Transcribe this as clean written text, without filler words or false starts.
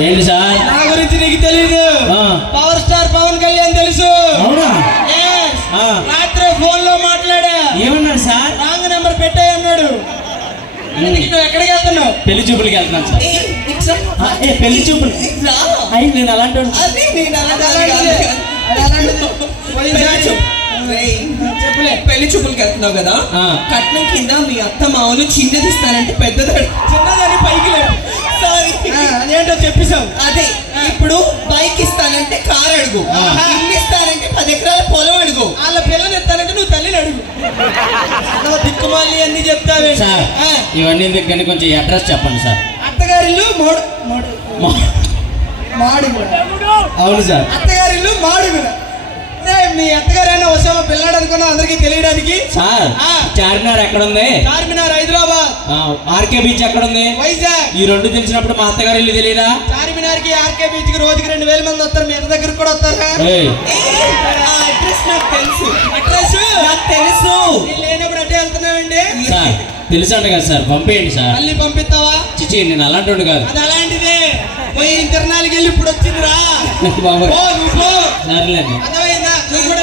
ఏంటి సార్? నా గురించి నీకు తెలీదు. పవర్ స్టార్ పవన్ కళ్యాణ్ తెలుసు. అవునా? రాత్రి ఫోన్ లో మాట్లాడా. ఏమన్నాడు సార్? రాంగ్ నెంబర్ పెట్టాయి అన్నాడు. నువ్వు ఎక్కడికి వెళ్తున్నావు? పెళ్లి చూపులకి వెళ్తున్నాను సార్. పెళ్లి చూపులు నేను అలాంటి పెళ్లి చూపులకి వెళ్తున్నావు కదా, కట్నం కింద మీ అత్త మామూలు చిన్నదిస్తానంటే పెద్దదాడు చిన్నదని పైకి లేదు. అదేంటో చెప్పేశావు. అదే ఇప్పుడు బైక్ ఇస్తానంటే కార్ అడుగు, ఇల్లు ఇస్తానంటే 10 ఎకరాల పొలం అడుగు, వాళ్ళ పిల్లని ఇస్తానంటే నువ్వు తల్లిని అడుగు. దిక్కుమాలి అన్ని చెప్తావే సార్. ఇవన్నీ దగ్గర కొంచెం అడ్రస్ చెప్పండి సార్. అత్తగారిల్లు మాడుగుల. అవును సార్. అత్తగారిల్లు మాడుగుల. మీ అత్తగారైనా వస్తామో పిల్లాడు అనుకున్నా అందరికి తెలియడానికి. సార్ చార్మినార్ ఎక్కడ ఉంది? చార్మినార్ హైదరాబాద్. ఆర్కే బీచ్ ఎక్కడ ఉంది? వైజాగ్. ఈ రెండు తెలిసినప్పుడు మా అత్తగారి ఇల్లు తెలియదా? చార్మినార్ కి ఆర్కే బీచ్ కి రోజుకి 2000 మంది వస్తారు. మీ ఇంటి దగ్గరకు కూడా వస్తారు. అడ్రస్ నాకు తెలుసు. అడ్రస్ నాకు తెలుసు. లేనప్పుడు అట్టే వెళ్తున్నామండి సార్. తెలుసు అంట కదా సార్, పంపేయండి సార్. మళ్ళీ పంపిస్తావా? చిచి నేను అలాంటి కాదు. అది అలాంటిదే. పోయి తిరణాలకి వెళ్ళి ఇప్పుడు వచ్చిందిరా. బాబు సరేలేండి. అర్థమైందా? నువ్వు కూడా